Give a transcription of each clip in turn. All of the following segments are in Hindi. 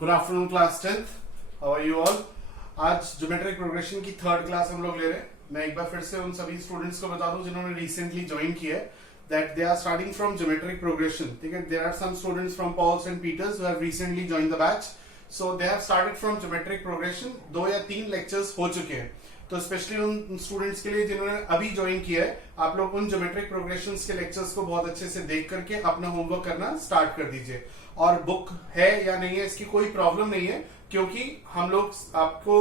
Good afternoon class 10th। How are you all. आज ज्योमेट्रिक प्रोग्रेशन की थर्ड क्लास हम लोग ले रहे हैं। मैं एक बार फिर से उन सभी स्टूडेंट्स को बता दूं जिन्होंने रिसेंटली ज्वाइन किया है that they are starting from geometric progression. ठीक है, there are some students from Paul's and Peter's who have recently joined the batch, so they have started from geometric progression. 2 या 3 लेक्चर्स हो चुके हैं, तो स्पेशली उन स्टूडेंट्स के लिए जिन्होंने अभी ज्वाइन किया है, आप लोग उन ज्योमेट्रिक प्रोग्रेशंस के लेक्चर्स को बहुत अच्छे से देख करके अपना होमवर्क करना स्टार्ट कर दीजिए। और बुक है या नहीं है इसकी कोई प्रॉब्लम नहीं है, क्योंकि हम लोग आपको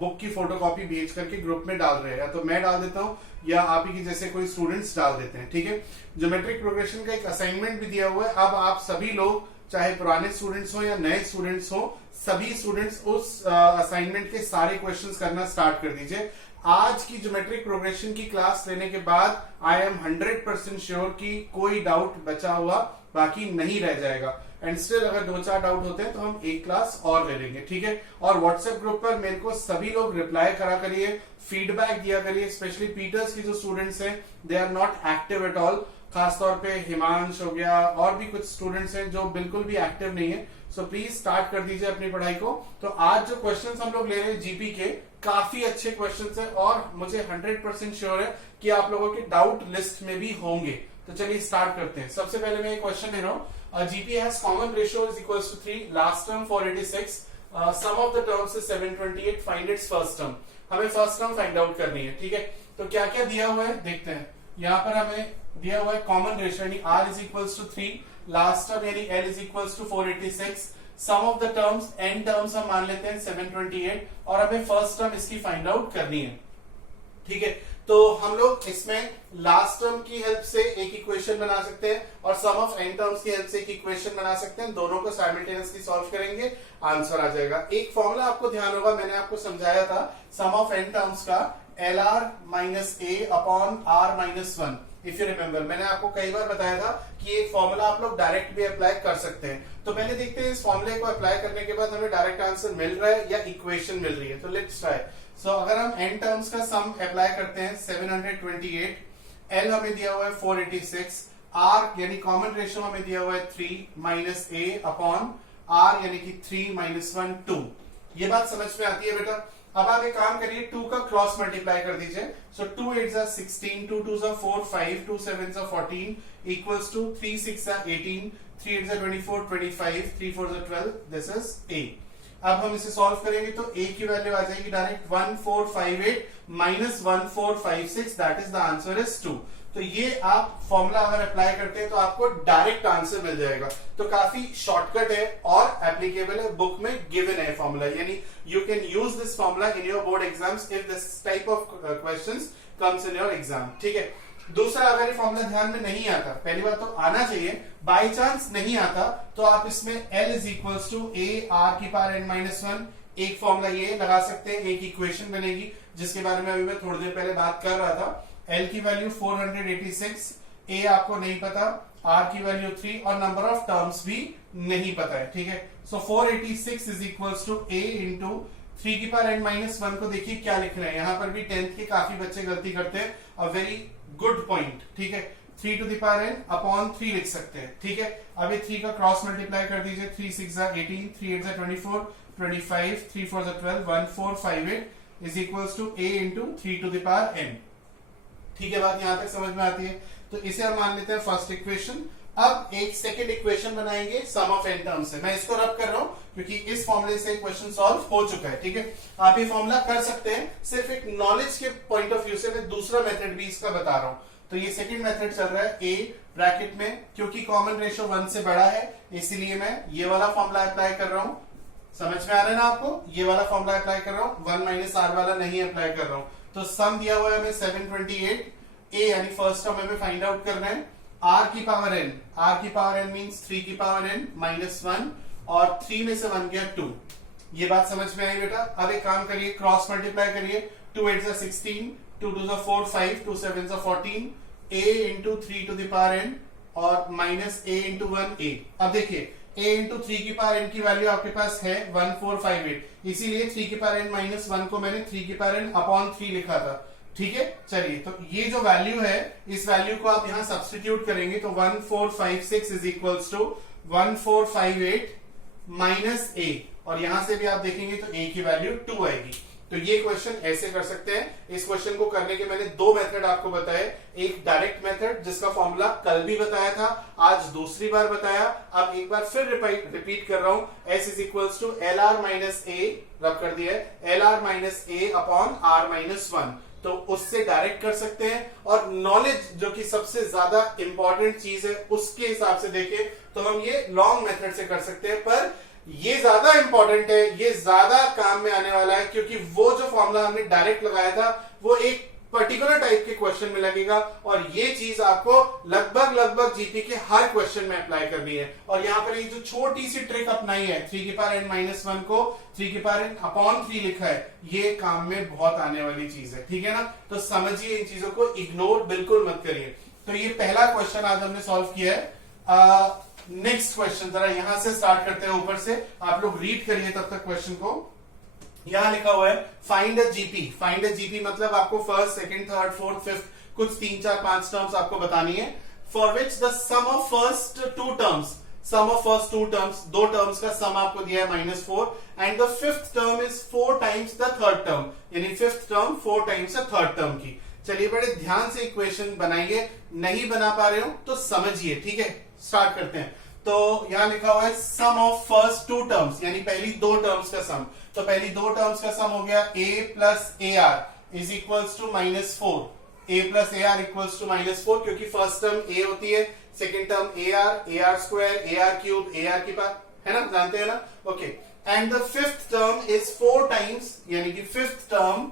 बुक की फोटोकॉपी भेज करके ग्रुप में डाल रहे हैं, या तो मैं डाल देता हूँ या आप ही की जैसे कोई स्टूडेंट्स डाल देते हैं। ठीक है, ज्योमेट्रिक प्रोग्रेशन का एक असाइनमेंट भी दिया हुआ है। अब आप सभी लोग, चाहे पुराने स्टूडेंट्स हो या नए स्टूडेंट्स हो, सभी स्टूडेंट्स उस असाइनमेंट के सारे क्वेश्चंस करना स्टार्ट कर दीजिए। आज की ज्योमेट्रिक प्रोग्रेशन की क्लास लेने के बाद आई एम 100% श्योर कि कोई डाउट बचा हुआ बाकी नहीं रह जाएगा। एंड स्टिल अगर 2-4 डाउट होते हैं तो हम एक क्लास और ले लेंगे। ठीक है, और व्हाट्सएप ग्रुप पर मेरे को सभी लोग रिप्लाई करा करिए, फीडबैक दिया करिए। स्पेशली पीटर्स की जो स्टूडेंट्स हैं they are not active at all. खासतौर पे हिमांश हो गया, और भी कुछ स्टूडेंट्स हैं जो बिल्कुल भी एक्टिव नहीं है। सो प्लीज स्टार्ट कर दीजिए अपनी पढ़ाई को। तो आज जो क्वेश्चंस हम लोग ले रहे हैं जीपी के, काफी अच्छे क्वेश्चंस हैं और मुझे 100% श्योर है कि आप लोगों के डाउट लिस्ट में भी होंगे। तो चलिए स्टार्ट करते हैं। सबसे पहले मैं एक क्वेश्चन ले रहा हूँ। GP has common ratio is equal to 3, last term 486, sum of the terms is 728, find its first term. हमें फर्स्ट टर्म फाइंड आउट करनी है। ठीक है, तो क्या क्या दिया हुआ है देखते हैं। यहाँ पर हमें दिया हुआ है कॉमन रेशियो यानी r is equal to 3, last term यानी l is equal to 486, sum of the terms n terms हम मान लेते हैं 728, और हमें फर्स्ट टर्म इसकी फाइंड आउट करनी है। ठीक है, तो हम लोग इसमें लास्ट टर्म की हेल्प से एक इक्वेशन बना सकते हैं और सम ऑफ n टर्म्स की हेल्प से एक इक्वेशन बना सकते हैं। दोनों को साइमल्टेनियसली सॉल्व करेंगे, आंसर आ जाएगा। एक फॉर्मूला आपको ध्यान होगा, मैंने आपको समझाया था सम ऑफ n टर्म्स का LR minus a upon R minus 1। If you remember, मैंने आपको कई बार बताया था कि एक फॉर्मूला आप लोग डायरेक्ट भी अप्लाई कर सकते हैं। तो पहले देखते हैं इस फॉर्मूले को अप्लाई करने के बाद हमें डायरेक्ट आंसर मिल रहा है या इक्वेशन मिल रही है। तो लेट्स ट्राई। सो अगर हम n टर्म्स का सम अप्लाई करते हैं 728, L हमें दिया हुआ है 486, R यानी कॉमन रेशियो हमें दिया हुआ है 3 माइनस a अपॉन R यानी कि 3 माइनस 1 2। ये बात समझ में आती है बेटा। अब आप एक काम करिए, 2 का क्रॉस मल्टीप्लाई कर दीजिए। सो 2 8 जा 16, 2 2 जा 4 5, 2 7 जा 14 इक्वल्स टू 3 6 जा 18, 3 8 जा 24 25, 3 4 जा 12, दिस इज a। अब हम इसे सॉल्व करेंगे तो a की वैल्यू आ जाएगी direct 1458 minus 1456, that is the answer is 2। तो ये आप फॉर्मूला अगर अप्लाई करते हैं तो आपको डायरेक्ट आंसर मिल जाएगा। तो काफी शॉर्टकट है और एप्लीकेबल है, बुक में गिवन है फॉर्मूला, यानी you can use this formula in your board exams if this type of questions comes in your exam. ठीक है, दूसरा, अगर ये फॉर्मूला ध्यान में नहीं आता, पहली बात तो आना चाहिए, बाई चांस नहीं आता तो आप इसमें L is equal to a R की पावर n माइनस 1, एक फॉर्मूला ये लगा सकते हैं, एक इक्वेशन बनेगी जिसके बारे में अभी मैं थोड़ी देर पहले बात कर रहा था। L की वैल्यू 486, a आपको नहीं पता, R की वैल्यू 3 और नंबर ऑफ टर्म्स भी नहीं पता है। ठीक है, so 486 is equal to a into 3 की पावर n माइनस 1 को देखिए क्या लिख रहे हैं। यहां पर भी 10th के काफी बच्चे गलती करते हैं, अ वेरी गुड पॉइंट। ठीक है, 3 to the power n upon 3 लिख सकते हैं। ठीक है, अब ये 3 का क्रॉस मल्टीप्लाई कर दीजिए, 3 6 जा 18, 3 8 जा 24 25, 3 4 जा 12, 1458 is equal to a into 3 to the power n। ठीक है, बात यहां तक समझ में आती है। तो इसे हम मान लेते हैं फर्स्ट इक्वेशन। अब एक सेकंड इक्वेशन बनाएंगे सम ऑफ n टर्म्स से। मैं इसको रब कर रहा हूं क्योंकि इस फॉर्मूले से क्वेश्चन सॉल्व हो चुका है। ठीक है, आप ये फॉर्मूला कर सकते हैं, सिर्फ एक नॉलेज के पॉइंट ऑफ व्यू से मैं दूसरा मेथड भी इसका बता रहा हूं। तो ये सेकंड मेथड चल रहा है a ब्रैकेट में, क्योंकि कॉमन रेशियो 1 से बड़ा है इसीलिए मैं ये वाला फॉर्मूला अप्लाई कर रहा हूं। समझ में आ रहा है ना आपको, ये वाला फॉर्मूला अप्लाई कर रहा हूं, 1 माइनस r वाला नहीं अप्लाई कर रहा हूं। तो सम दिया हुआ है हमें 728, a यानी फर्स्ट टर्म हमें फाइंड आउट करना है, r की पावर n, r की पावर n मींस 3 की पावर n माइनस 1, और 3 में से 1 गया 2। ये बात समझ में आई बेटा। अब एक काम करिए, क्रॉस मल्टीप्लाई करिए, 2 8 जा 16, 2 2 जा 4 5, 2 7 जा 14, a into 3 to the power n और माइनस a इंटू 1 a। अब देखिए a इंटू 3 की पावर n की वैल्यू आपके पास है 1458, इसीलिए 3 की पावर n माइनस 1 को मैंने 3 की पावर n अपॉन 3 लिखा था। ठीक है, चलिए, तो ये जो वैल्यू है इस वैल्यू को आप यहां सब्स्टिट्यूट करेंगे तो 1456 इज इक्वल्स टू 1458 माइनस ए, और यहां से भी आप देखेंगे तो ए की वैल्यू 2 आएगी। तो ये क्वेश्चन ऐसे कर सकते हैं। इस क्वेश्चन को करने के मैंने दो मेथड आपको बताए, एक डायरेक्ट मेथड जिसका फॉर्मूला कल भी बताया था, आज दूसरी बार बताया, अब एक बार फिर रिपीट कर रहा हूं, s is equals to L R minus A, rub कर दिया है, L R minus A upon R minus 1, तो उससे डायरेक्ट कर सकते हैं। और नॉलेज जो कि सबसे ज्यादा इंपॉर्टेंट चीज है उसके हिसाब से देखें तो हम ये लॉन्ग मेथड से कर सकते हैं, पर ये ज्यादा इंपॉर्टेंट है, ये ज्यादा काम में आने वाला है, क्योंकि वो जो फॉर्मूला हमने डायरेक्ट लगाया था वो एक पर्टिकुलर टाइप के क्वेश्चन में लगेगा, और ये चीज आपको लगभग जीपी के हर क्वेश्चन में अप्लाई करनी है। और यहाँ पर एक जो छोटी सी ट्रिक अपनाई है, 3 की पावर n माइनस 1 को 3 की पावर n अपॉन 3 लिखा है, ये काम में बहुत आने वाली चीज है, ठीक है ना। तो समझिए, इन चीजों को इग्नोर बिल्कुल मत करिए। तो ये पहला क्वेश्चन आज हमने सॉल्व किया है। नेक्स्ट क्वेश्चन जरा यहां से स्टार्ट करते हैं, ऊपर से आप लोग रीड करिए तब तक क्वेश्चन को। यहां लिखा हुआ है find a GP. Find a GP मतलब आपको first, second, third, fourth, fifth, कुछ 3, 4, 5 टर्म्स आपको बतानी है, for which the sum of first 2 terms, sum of first 2 terms, 2 terms का सम आपको दिया है -4, and the fifth term is 4 times the third term, यानी fifth term 4 times the third term की। चलिए बड़े ध्यान से इक्वेशन बनाइए, नहीं बना पा रहे हो तो समझिए, ठीक है। स्टार्ट करते हैं। तो यहां लिखा हुआ है सम ऑफ फर्स्ट 2 टर्म्स, यानी पहली 2 टर्म्स का सम। तो पहली 2 टर्म्स का सम हो गया a plus a r is equals to -4, a plus a r equals to -4, क्योंकि फर्स्ट टर्म a होती है, second term a r square, a r cube, a r की बात है ना, जानते हैं ना, okay. And the fifth term is 4 times, यानी कि फिफ्थ टर्म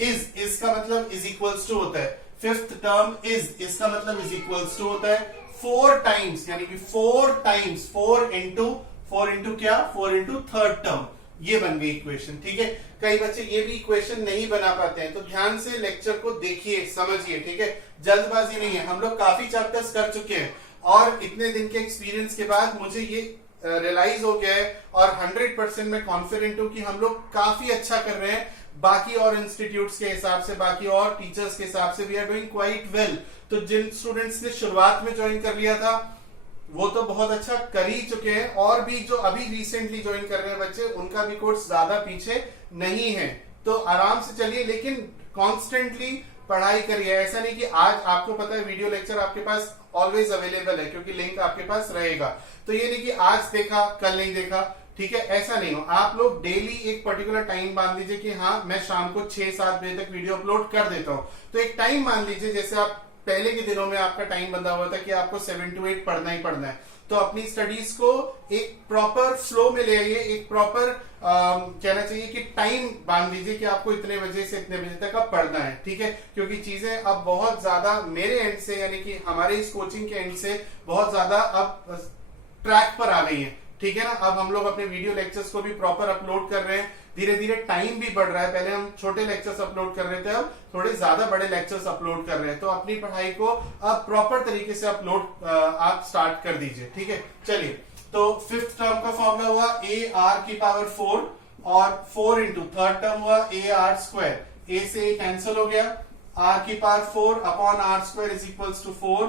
इज का मतलब इज इक्वल्स टू होता है, फिफ्थ टर्म इज इसका मतलब इज इक्वल्स टू होता है 4 टाइम्स, यानी कि 4 टाइम्स 4 इंटू क्या, 4 इंटू थर्ड टर्म। ये बन गई इक्वेशन, ठीक है। कई बच्चे ये भी इक्वेशन नहीं बना पाते हैं, तो ध्यान से लेक्चर को देखिए, समझिए, ठीक है। जल्दबाजी नहीं है, हम लोग काफी चैप्टर्स कर चुके हैं, और इतने दिन के एक्सपीरियंस के बाद मुझे ये रियलाइज हो गया है, और 100% मैं कॉन्फिडेंट हूं कि हम लोग काफी अच्छा कर रहे हैं। बाकी और इंस्टीट्यूट्स के हिसाब से, बाकी और टीचर्स के हिसाब से we are doing quite well. तो जिन स्टूडेंट्स ने शुरुआत में ज्वाइन कर लिया था वो तो बहुत अच्छा कर ही चुके हैं, और भी जो अभी रिसेंटली ज्वाइन कर रहे हैं बच्चे, उनका भी कोर्स ज्यादा पीछे नहीं है। तो आराम से चलिए, लेकिन कॉन्स्टेंटली पढ़ाई करिए। ऐसा नहीं कि आज आपको पता है वीडियो लेक्चर आपके पास ऑलवेज अवेलेबल है, क्योंकि लिंक आपके पास रहेगा। तो ये नहीं कि आज देखा कल नहीं देखा, ठीक है, ऐसा नहीं हो। आप लोग डेली एक पर्टिकुलर टाइम मान लीजिए कि हाँ मैं शाम को 6-7 बजे तक वीडियो अपलोड कर देता हूं। तो एक टाइम मान लीजिए, जैसे आप पहले के दिनों में आपका टाइम बंधा हुआ था कि आपको 7 to 8 पढ़ना ही पढ़ना है, तो अपनी स्टडीज को एक प्रॉपर फ्लो में ले आइए, एक प्रॉपर कहना चाहिए कि टाइम बांध लीजिए कि आपको इतने बजे से इतने बजे तक अब पढ़ना है, ठीक है। क्योंकि चीजें अब बहुत ज्यादा मेरे एंड से, यानी कि हमारे इस कोचिंग के एंड से बहुत ज्यादा अब ट्रैक पर आ गई है, ठीक है ना। अब हम लोग अपने वीडियो लेक्चर्स को भी प्रॉपर अपलोड कर रहे हैं, धीरे धीरे टाइम भी बढ़ रहा है। पहले हम छोटे लेक्चर्स अपलोड कर रहे थे, अब थोड़े ज्यादा बड़े लेक्चर्स अपलोड कर रहे हैं। तो अपनी पढ़ाई को अब प्रॉपर तरीके से अपलोड आप स्टार्ट कर दीजिए, ठीक है। चलिए, तो फिफ्थ टर्म का फॉर्मूला हुआ ए आर की पावर 4, और 4 इंटू थर्ड टर्म हुआ ए आर स्क्वायर, ए से ए कैंसिल हो गया, आर की पावर 4 upon r square is equals to 4,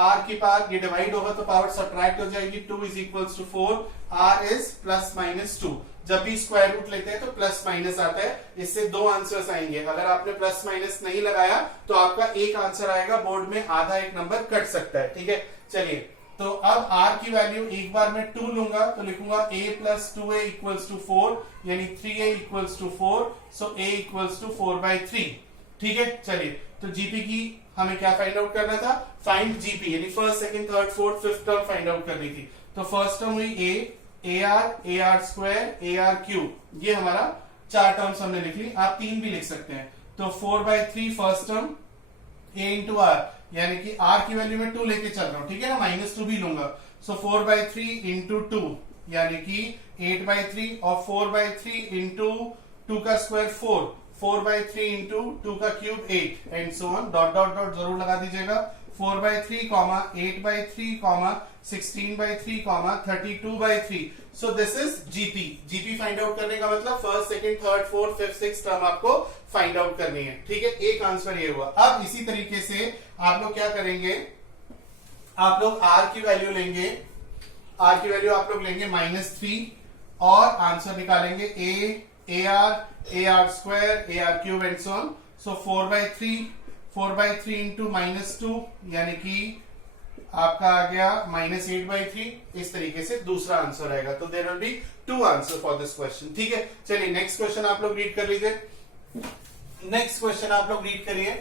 r की पावर ये डिवाइड होगा तो पावर सब्ट्रैक्ट हो जाएगी, 2 is equals to 4, r is plus minus 2। जब भी स्क्वायर रूट लेते हैं तो प्लस माइनस आता है, इससे 2 आंसर्स आएंगे। अगर आपने प्लस माइनस नहीं लगाया तो आपका एक आंसर आएगा, बोर्ड में आधा एक नंबर कट सकता है, ठीक है। चलिए, तो अब r की वैल्यू एक बार मैं 2 लूंगा तो लिखूंगा a plus 2a equals to 4, यानी 3a equals to 4, so a equals to 4/3, ठीक है। चलिए, तो जीपी की हमें क्या फाइंड आउट करना था, फाइंड जीपी, यानी first, second, third, fourth, fifth term find out करनी थी। तो फर्स्ट टर्म हुई ए r square, a r cube, ये हमारा 4 टर्म्स हमने लिख ली। आप 3 भी लिख सकते हैं। तो 4/3 first term, a into r, यानी कि r की वैल्यू में 2 लेके चल रहा हूं, ठीक है ना, -2 भी लूंगा। सो 4/3 इंटू 2, यानी कि 8/3, और 4/3 इंटू 2 का स्क्वायर 4, 4/3 इंटू 2 का cube 8, and so on, dot dot dot जरूर लगा दीजिएगा। 4/3, 8/3, 16/3, 32/3। सो this is GP. GP find out करने का मतलब first, second, third, fourth, fifth, sixth term आपको फाइंड आउट करनी है, ठीक है। एक आंसर ये हुआ। अब इसी तरीके से आप लोग क्या करेंगे, आप लोग r की वैल्यू लेंगे, आर की वैल्यू आप लोग लेंगे -3 और आंसर निकालेंगे ए r square a r cube and so on. So 4/3 into -2 यानी कि आपका आ गया -8/3। इस तरीके से दूसरा आंसर आएगा। तो there will be 2 answer for this question. ठीक है, चलिए नेक्स्ट क्वेश्चन आप लोग रीड कर लीजिए। नेक्स्ट क्वेश्चन आप लोग रीड करिए,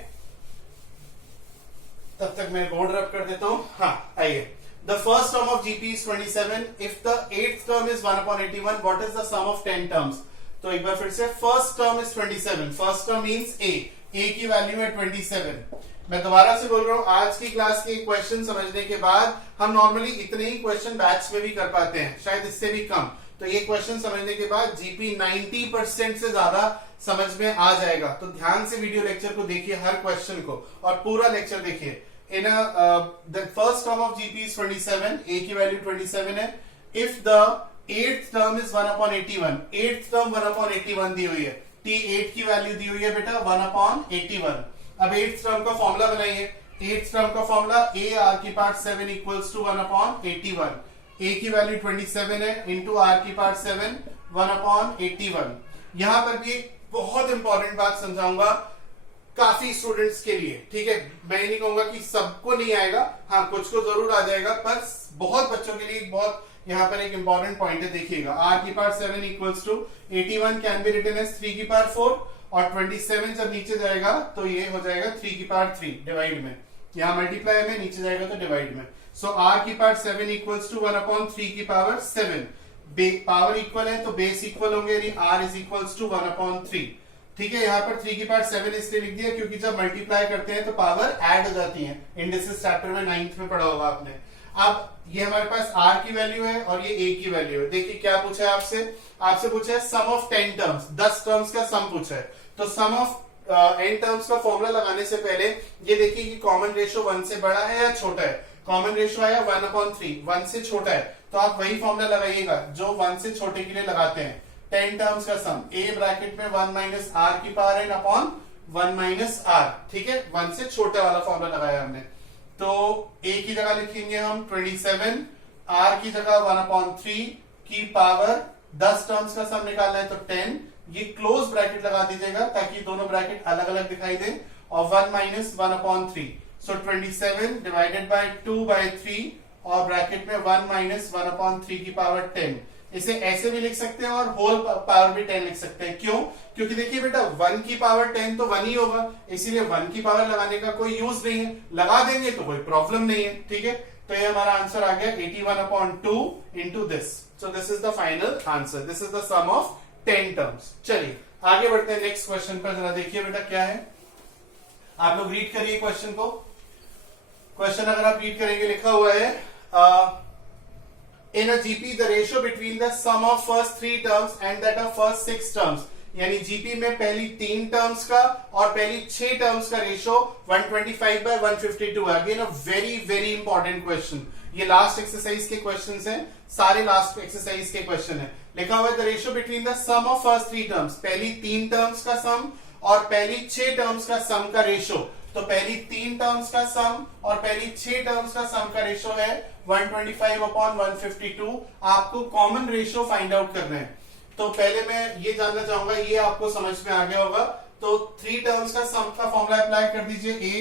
तब तक मैं बोर्ड रब कर देता हूं। हाँ, आइए। The first term of GP is 27. If the 8th term is 1/81, what is the sum of 10 terms? तो एक बार फिर से, first term is 27. First term means A की वैल्यू है 27। मैं दोबारा से बोल रहा हूं, आज की क्लास के क्वेश्चन समझने के बाद हम नॉर्मली इतने ही क्वेश्चन बैच में भी कर पाते हैं, शायद इससे भी कम। तो ये क्वेश्चन समझने के बाद जीपी 90% से ज्यादा समझ में आ जाएगा। तो ध्यान से वीडियो लेक्चर को देखिए, हर क्वेश्चन को, और पूरा लेक्चर देखिए। In the first term of GP is 27, A की वैल्यू 27 है। If the 8th term is 1/81, 8th term 1/81 दी हुई है, T8 की वैल्यू दी हुई है बेटा 1/81। अब 8th term का फॉर्मूला बनाइए। 8th term का फॉर्मूला AR की पार्ट 7 इक्वल्स टू 1/81। A की वैल्यू 27 है इंटू R की पार्ट 7 1/81। यहां पर भी एक बहुत इंपॉर्टेंट बात समझाऊंगा काफी स्टूडेंट्स के लिए। ठीक है, मैं नहीं कहूंगा कि सबको नहीं आएगा, हाँ कुछ को जरूर आ जाएगा, पर बहुत बच्चों के लिए बहुत यहाँ पर एक इंपॉर्टेंट पॉइंट है। देखिएगा, r की पावर 7 equals to 81 can be written as 3 की पावर 4 और 27 जब नीचे जाएगा तो ये हो जाएगा 3 की पावर 3 डिवाइड में, यहाँ मल्टीप्लाई में, नीचे जाएगा तो डिवाइड में। सो r की पावर 7 इक्वल्स टू 1/3 की पावर 7। पावर इक्वल है तो बेस इक्वल होंगे, यानी r इज इक्वल्स टू 1/3। ठीक है, यहाँ पर 3 की पावर 7 इसलिए लिख दिया क्योंकि जब मल्टीप्लाई करते हैं तो पावर ऐड हो जाती है। इंडिसेस चैप्टर में 9th में पढ़ा होगा आपने। अब ये हमारे पास r की वैल्यू है और ये a की वैल्यू है। देखिए क्या पूछा है आपसे पूछा है सम ऑफ 10 टर्म्स, 10 टर्म्स का सम पूछा है। तो सम ऑफ n टर्म्स का फॉर्मूला लगाने से पहले ये देखिए कि कॉमन रेशियो 1 से बड़ा है या छोटा है। कॉमन रेशियो आया 1/3, 1 से छोटा है, तो आप वही फॉर्मूला लगाइएगा जो 1 से छोटे के लिए लगाते हैं। 10 टर्म्स का सम, a ब्रैकेट में 1 माइनस r की power n upon 1 minus r। ठीक है, 1 से छोटे वाला फॉर्मूला लगाया हमने। तो a की जगह लिखेंगे हम 27, r की जगह 1/3 की पावर 10 टर्म्स का सम निकालना है तो 10। ये क्लोज ब्रैकेट लगा दीजिएगा ताकि दोनों ब्रैकेट अलग अलग दिखाई दे, और 1 माइनस 1/3। सो 27 डिवाइडेड बाय 2/3 और ब्रैकेट में 1 माइनस 1/3 की पावर 10। इसे ऐसे भी लिख सकते हैं और होल पावर भी 10 लिख सकते हैं। क्यों? क्योंकि देखिए बेटा 1 की पावर 10 तो 1 ही होगा, इसीलिए 1 की पावर लगाने का कोई यूज नहीं है, लगा देंगे तो कोई प्रॉब्लम नहीं है। ठीक है, तो ये हमारा आंसर आ गया 81/2 into this. So this is the final answer, this is the sum of 10 terms. चलिए आगे बढ़ते हैं नेक्स्ट क्वेश्चन पर। जरा देखिए बेटा क्या है, आप लोग रीड करिए क्वेश्चन को। क्वेश्चन अगर आप रीड करेंगे, लिखा हुआ है in a GP the ratio between the sum of first 3 terms and that of first 6 terms, यानी जीपी में पहली 3 टर्म्स का और पहली 6 टर्म्स का रेशियो 125/152 है। Again a very very important question. ये लास्ट एक्सरसाइज के क्वेश्चंस हैं, सारे लास्ट एक्सरसाइज के क्वेश्चन है। लिखा हुआ है the ratio between the sum of first 3 terms, पहली 3 टर्म्स का सम और पहली 6 टर्म्स का सम का रेशियो। तो पहली 3 टर्म्स का सम और पहली 6 टर्म्स का सम का रेशियो है 125/152। आपको कॉमन रेशियो फाइंड आउट करना है। तो पहले मैं ये जानना चाहूंगा, ये आपको समझ में आ गया होगा। तो 3 टर्म्स का सम का फॉर्मूला अप्लाई कर दीजिए, a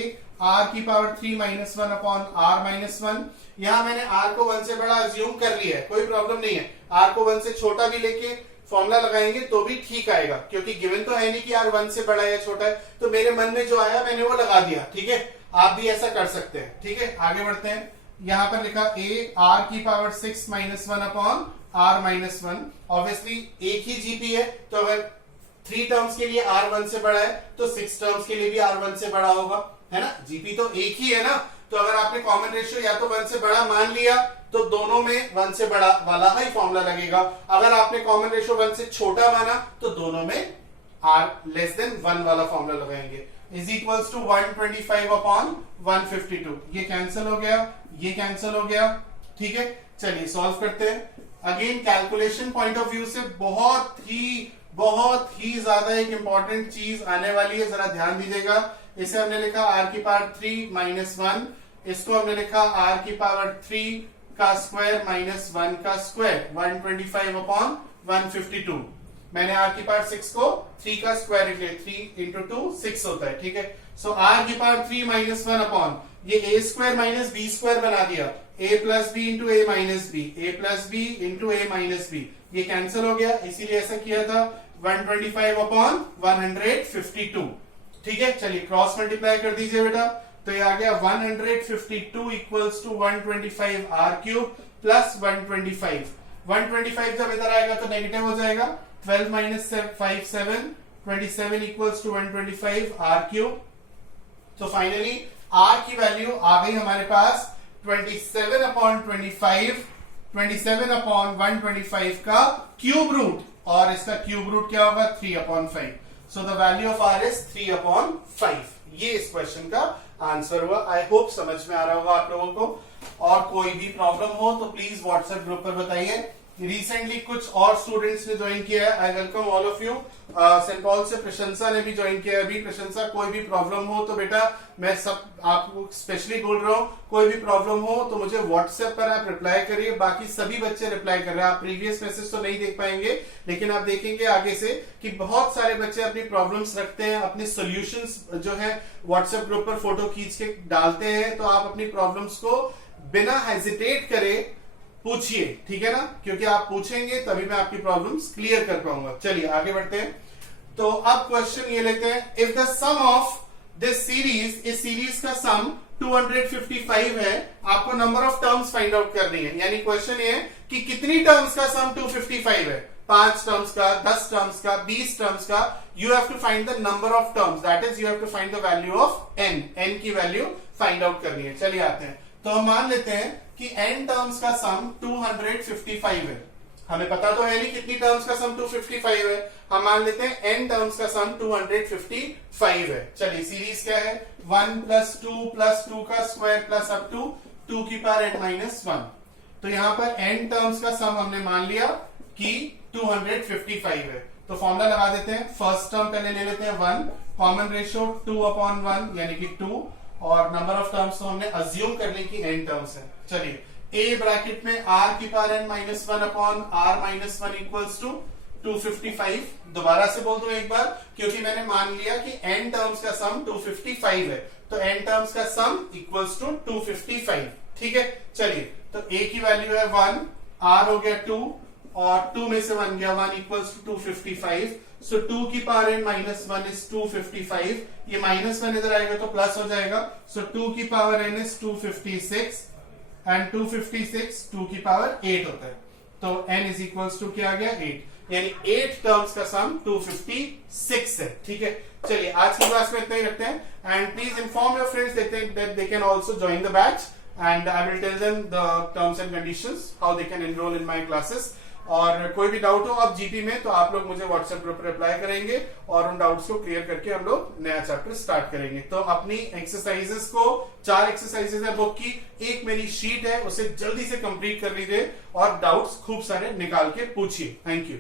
r की power 3 minus 1 upon r minus 1। यहां मैंने r को 1 से बड़ा अज्यूम कर लिया है, कोई प्रॉब्लम नहीं है। r को 1 से छोटा भी लेके फॉर्मूला लगाएंगे तो भी ठीक आएगा, क्योंकि गिवन तो है नहीं कि r 1 से बड़ा है या छोटा है। तो मेरे मन में जो आया मैंने वो लगा दिया। ठीक है, आप भी ऐसा कर सकते हैं। ठीक है, आगे बढ़ते हैं। यहां पर लिखा a r की power 6 minus 1 upon r minus 1। Obviously एक ही जीपी है, तो अगर 3 टर्म्स के लिए r 1 से बड़ा है तो 6 टर्म्स के लिए भी r 1 से बड़ा होगा, है ना। जीपी तो एक ही है ना। तो अगर आपने कॉमन रेशियो या तो 1 से बड़ा मान लिया तो दोनों में 1 से बड़ा वाला ही फॉर्मूला लगेगा। अगर आपने कॉमन रेशियो 1 से छोटा माना तो दोनों में r लेस देन 1 वाला फॉर्मूला लगाएंगे। Is equals to 125/152। ये कैंसिल हो गया, ये कैंसिल हो गया। ठीक है, चलिए सॉल्व करते हैं। Again calculation point of view से बहुत ही ज्यादा एक इंपॉर्टेंट चीज आने वाली है, जरा ध्यान दीजिएगा। इसे हमने लिखा r की पावर 3 माइनस 1, इसको हमने लिखा r की पावर 3 का स्क्वायर माइनस 1 का स्क्वायर 125 अपॉन 152। मैंने r की पावर 6 को 3 का स्क्वायर लिख लिया, 3 इंटू 2 6 होता है, ठीक है। सो r की पावर 3 माइनस 1 अपॉन ये a square minus b square बना दिया, a plus b into a minus b, a plus b into a minus b, ये कैंसिल हो गया, इसीलिए ऐसा किया था 125 अपॉन 152, ठीक है। चलिए क्रॉस मल्टीप्लाई कर दीजिए बेटा, तो ये आ गया 152 equals to 125 r cube plus 125। 125 जब इधर आएगा तो नेगेटिव हो जाएगा, 12 minus 5 7, 27 equals to 125 r cube. तो फाइनली r की वैल्यू आ गई हमारे पास 27 अपॉन 25, 27 अपॉन 125 का क्यूब रूट, और इसका क्यूब रूट क्या होगा 3 upon 5। So the value of r is 3 upon 5। ये इस क्वेश्चन का आंसर हुआ। आई होप समझ में आ रहा होगा आप लोगों को। और कोई भी प्रॉब्लम हो तो प्लीज व्हाट्सएप ग्रुप पर बताइए। रिसेंटली कुछ और स्टूडेंट्स ने ज्वाइन किया है, I welcome all of you. Saint Paul से प्रशंसा ने भी ज्वाइन किया है अभी। प्रशंसा, कोई भी प्रॉब्लम हो तो बेटा मैं सब आपको स्पेशली बोल रहा हूँ, कोई भी प्रॉब्लम हो तो मुझे व्हाट्सएप पर आप रिप्लाई करिए। बाकी सभी बच्चे रिप्लाई कर रहे हैं। आप प्रीवियस मैसेज तो नहीं देख पाएंगे, लेकिन आप देखेंगे आगे से कि बहुत सारे बच्चे अपनी प्रॉब्लम्स रखते हैं, अपने सोल्यूशंस जो है व्हाट्सएप ग्रुप पर फोटो खींच के डालते हैं। तो आप अपनी प्रॉब्लम्स को बिना हेजिटेट करे पूछिए, ठीक है ना, क्योंकि आप पूछेंगे तभी मैं आपकी प्रॉब्लम्स क्लियर कर पाऊंगा। चलिए आगे बढ़ते हैं। तो अब क्वेश्चन ये लेते हैं, if the sum of this series, इस सीरीज का सम 255 है, आपको number of terms find out करनी है। यानी क्वेश्चन ये है कि कितनी टर्म्स का सम 255 है, 5 टर्म्स का, 10 टर्म्स का, 20 टर्म्स का। You have to find the number of terms, that is you have to find the value of n, n की वैल्यू फाइंड आउट करनी है। चलिए आते हैं। तो हम मान लेते हैं कि n टर्म्स का सम 255 है। हमें पता तो है नहीं कितनी टर्म्स का सम 255 है, हम मान लेते हैं n टर्म्स का सम 255 है। चलिए सीरीज क्या है, 1 प्लस 2 का स्क्वायर प्लस अप टू 2 की पावर n माइनस 1। तो यहां पर n टर्म्स का सम हमने मान लिया कि 255 है। तो फॉर्मूला लगा देते हैं। फर्स्ट टर्म पहले ले लेते हैं 1, कॉमन रेशियो 2 अपॉन 1 यानी कि 2, और नंबर ऑफ टर्म्स तो हमने अज्यूम कर ली कि n टर्म्स है। चलिए a ब्रैकेट में r की power n minus 1 upon r minus 1 equals to 255। दोबारा से बोल दूं एक बार, क्योंकि मैंने मान लिया कि n टर्म्स का सम 255 है, तो n टर्म्स का सम इक्वल्स टू 255, ठीक है। चलिए तो a की वैल्यू है 1, r हो गया 2, और 2 में से 1 गया 1 इक्वल्स टू 255। सो 2 की पावर n माइनस 1 इज 255। ये माइनस 1 इधर आएगा तो प्लस हो जाएगा। सो 2 की पावर n इज 256, एंड 256 2 की पावर 8 होता है। तो n इज इक्वल्स टू क्या आ गया 8, यानी 8 टर्म्स का सम 256 है, ठीक है। चलिए आज की क्लास में इतना ही रखते हैं, and please inform your friends that they can also join the batch, and I will tell them the terms and conditions how they can enrol in my classes. और कोई भी डाउट हो अब जीपी में तो आप लोग मुझे व्हाट्सएप ग्रुप पर रिप्लाई करेंगे, और उन डाउट्स को क्लियर करके हम लोग नया चैप्टर स्टार्ट करेंगे। तो अपनी एक्सरसाइजेस को, 4 एक्सरसाइजेस है बुक की, एक मेरी शीट है, उसे जल्दी से कंप्लीट कर लीजिए और डाउट्स खूब सारे निकाल के पूछिए। Thank you.